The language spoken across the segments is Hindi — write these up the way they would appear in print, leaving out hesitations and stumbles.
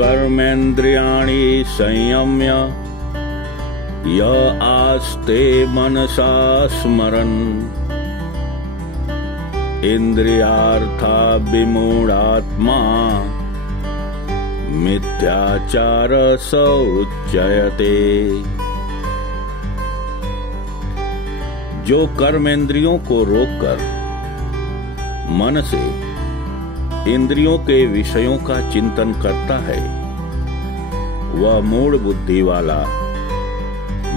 कर्मेन्द्रियाणि संयम्य य आस्ते मनसा स्मरन् इंद्रियार्था विमूढ़ात्मा मिथ्याचार स उच्यते। जो कर्मेंद्रियों को रोककर मन से इंद्रियों के विषयों का चिंतन करता है, वह मूढ़ बुद्धि वाला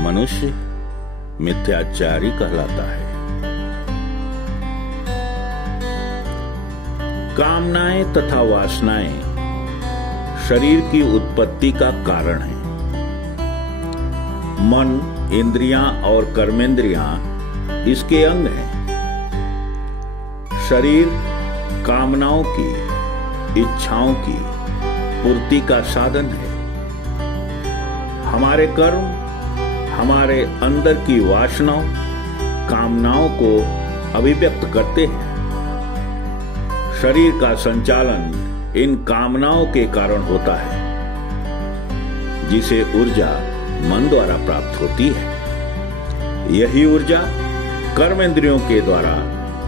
मनुष्य मिथ्याचारी कहलाता है। कामनाएं तथा वासनाएं शरीर की उत्पत्ति का कारण है। मन, इंद्रियां और कर्मेंद्रियां इसके अंग हैं। शरीर कामनाओं की, इच्छाओं की पूर्ति का साधन है। हमारे कर्म हमारे अंदर की वासनाओं, कामनाओं को अभिव्यक्त करते हैं। शरीर का संचालन इन कामनाओं के कारण होता है, जिसे ऊर्जा मन द्वारा प्राप्त होती है। यही ऊर्जा कर्मेंद्रियों के द्वारा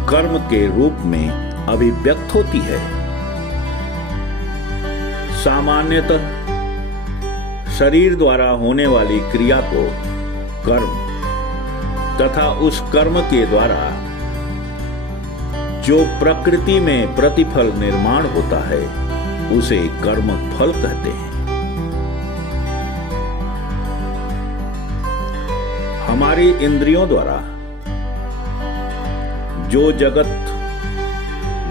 कर्म के रूप में अभिव्यक्त होती है। सामान्यतः शरीर द्वारा होने वाली क्रिया को कर्म तथा उस कर्म के द्वारा जो प्रकृति में प्रतिफल निर्माण होता है, उसे कर्म फल कहते हैं। हमारी इंद्रियों द्वारा जो जगत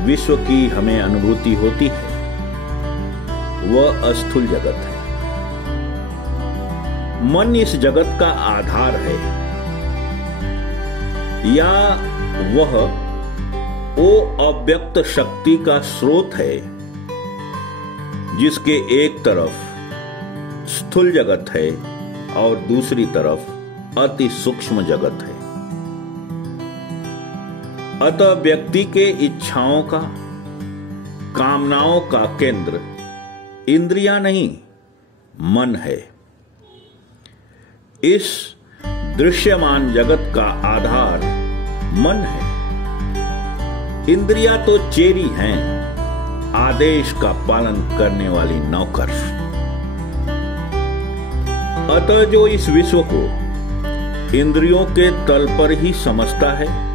विश्व की हमें अनुभूति होती है, वह अस्थूल जगत है। मन इस जगत का आधार है, या वह वो अव्यक्त शक्ति का स्रोत है, जिसके एक तरफ स्थूल जगत है और दूसरी तरफ अति सूक्ष्म जगत है। अतः व्यक्ति के इच्छाओं का, कामनाओं का केंद्र इंद्रियां नहीं, मन है। इस दृश्यमान जगत का आधार मन है। इंद्रियां तो चेरी हैं, आदेश का पालन करने वाली नौकर। अतः जो इस विश्व को इंद्रियों के तल पर ही समझता है,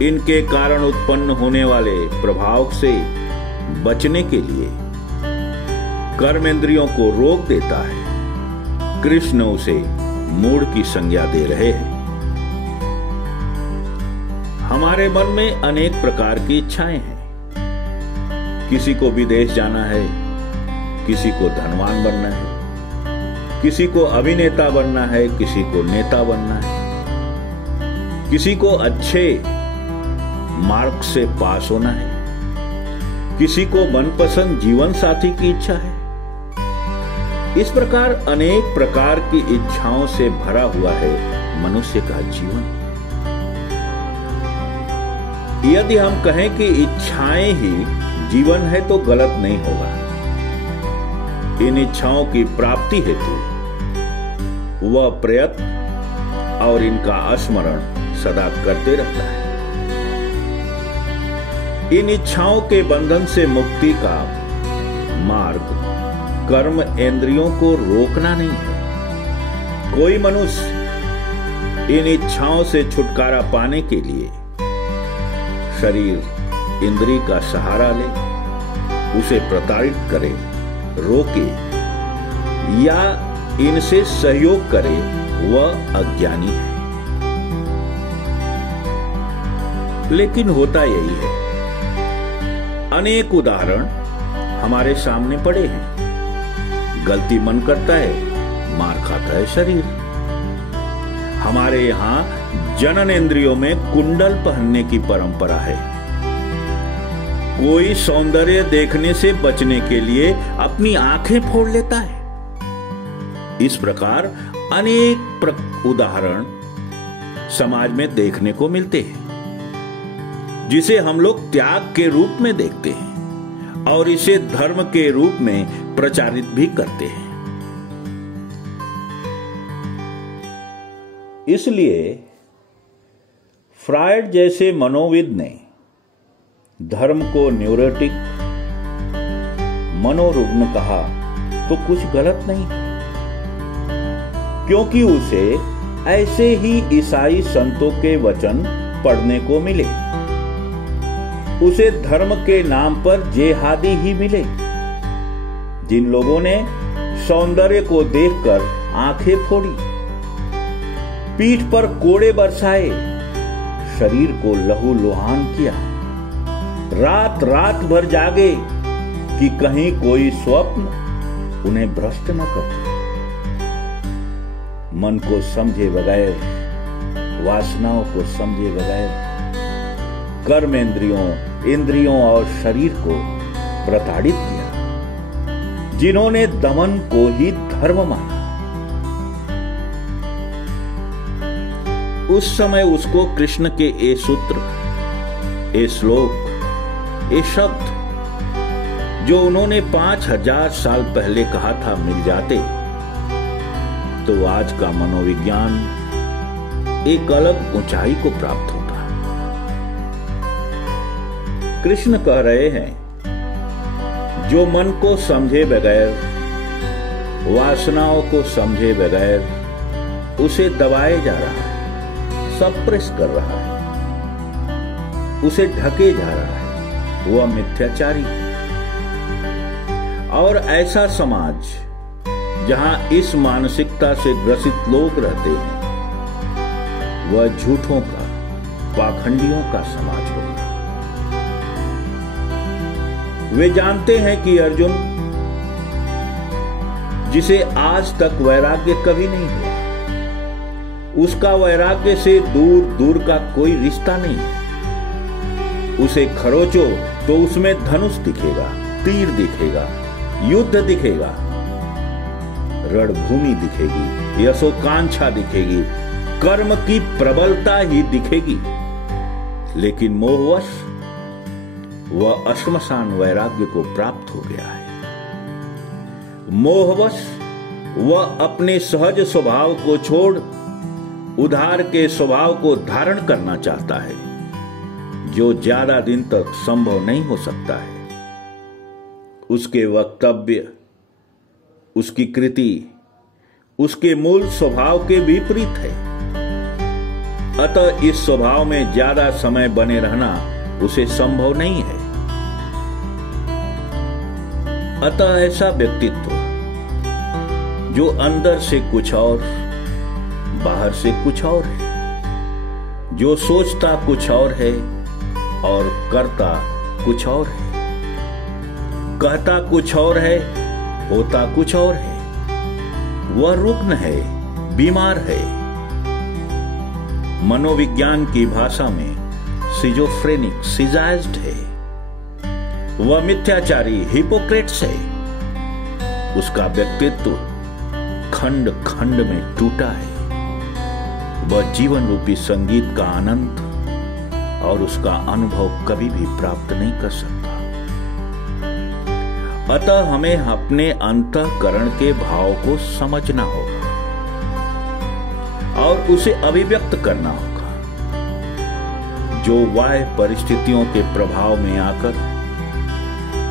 इनके कारण उत्पन्न होने वाले प्रभाव से बचने के लिए कर्मेंद्रियों को रोक देता है। कृष्ण उसे मूढ़ की संज्ञा दे रहे हैं। हमारे मन में अनेक प्रकार की इच्छाएं हैं। किसी को विदेश जाना है, किसी को धनवान बनना है, किसी को अभिनेता बनना है, किसी को नेता बनना है, किसी को अच्छे मार्क से पास होना है, किसी को मनपसंद जीवन साथी की इच्छा है। इस प्रकार अनेक प्रकार की इच्छाओं से भरा हुआ है मनुष्य का जीवन। यदि हम कहें कि इच्छाएं ही जीवन है तो गलत नहीं होगा। इन इच्छाओं की प्राप्ति हेतु वह प्रयत्न और इनका स्मरण सदा करते रहता है। इन इच्छाओं के बंधन से मुक्ति का मार्ग कर्म इंद्रियों को रोकना नहीं है। कोई मनुष्य इन इच्छाओं से छुटकारा पाने के लिए शरीर, इंद्रिय का सहारा ले, उसे प्रताड़ित करे, रोके या इनसे सहयोग करे, वह अज्ञानी है। लेकिन होता यही है। अनेक उदाहरण हमारे सामने पड़े हैं। गलती मन करता है, मार खाता है शरीर। हमारे यहां जनन इंद्रियों में कुंडल पहनने की परंपरा है। कोई सौंदर्य देखने से बचने के लिए अपनी आंखें फोड़ लेता है। इस प्रकार अनेक उदाहरण समाज में देखने को मिलते हैं, जिसे हम लोग त्याग के रूप में देखते हैं और इसे धर्म के रूप में प्रचारित भी करते हैं। इसलिए फ्रायड जैसे मनोविद ने धर्म को न्यूरोटिक, मनोरुग्ण कहा तो कुछ गलत नहीं है, क्योंकि उसे ऐसे ही ईसाई संतों के वचन पढ़ने को मिले, उसे धर्म के नाम पर जेहादी ही मिले, जिन लोगों ने सौंदर्य को देखकर आंखें फोड़ी, पीठ पर कोड़े बरसाए, शरीर को लहूलुहान किया, रात रात भर जागे कि कहीं कोई स्वप्न उन्हें भ्रष्ट न कर दे। मन को समझे बगैर, वासनाओं को समझे बगैर, कर्मेंद्रियों, इंद्रियों और शरीर को प्रताड़ित किया, जिन्होंने दमन को ही धर्म माना। उस समय उसको कृष्ण के ये सूत्र, ये श्लोक, ये शब्द जो उन्होंने 5000 साल पहले कहा था मिल जाते, तो आज का मनोविज्ञान एक अलग ऊंचाई को प्राप्त होता। कृष्ण कह रहे हैं, जो मन को समझे बगैर, वासनाओं को समझे बगैर उसे दबाए जा रहा है, सप्रेस कर रहा है, उसे ढके जा रहा है, वह मिथ्याचारी है। और ऐसा समाज जहां इस मानसिकता से ग्रसित लोग रहते हैं, वह झूठों का, पाखंडियों का समाज होगा। वे जानते हैं कि अर्जुन, जिसे आज तक वैराग्य कभी नहीं हुआ, उसका वैराग्य से दूर दूर का कोई रिश्ता नहीं है। उसे खरोचो तो उसमें धनुष दिखेगा, तीर दिखेगा, युद्ध दिखेगा, रणभूमि दिखेगी, यशोकांक्षा दिखेगी, कर्म की प्रबलता ही दिखेगी। लेकिन मोहवश वह अश्मशान वैराग्य को प्राप्त हो गया है। मोहवश वह अपने सहज स्वभाव को छोड़ उधार के स्वभाव को धारण करना चाहता है, जो ज्यादा दिन तक संभव नहीं हो सकता है। उसके वक्तव्य, उसकी कृति उसके मूल स्वभाव के विपरीत है। अतः इस स्वभाव में ज्यादा समय बने रहना उसे संभव नहीं है। अतः ऐसा व्यक्तित्व जो अंदर से कुछ और, बाहर से कुछ और है, जो सोचता कुछ और है और करता कुछ और है, कहता कुछ और है, होता कुछ और है, वह रुग्ण है, बीमार है। मनोविज्ञान की भाषा में सिजोफ्रेनिक, सिजाइज्ड है। वह मिथ्याचारी, हिपोक्रेट्स है। उसका व्यक्तित्व खंड खंड में टूटा है। वह जीवन रूपी संगीत का आनंद और उसका अनुभव कभी भी प्राप्त नहीं कर सकता। अतः हमें अपने अंतःकरण के भाव को समझना होगा और उसे अभिव्यक्त करना होगा। जो बाह्य परिस्थितियों के प्रभाव में आकर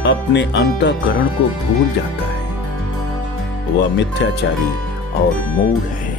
अपने अंतःकरण को भूल जाता है, वह मिथ्याचारी और मूढ़ है।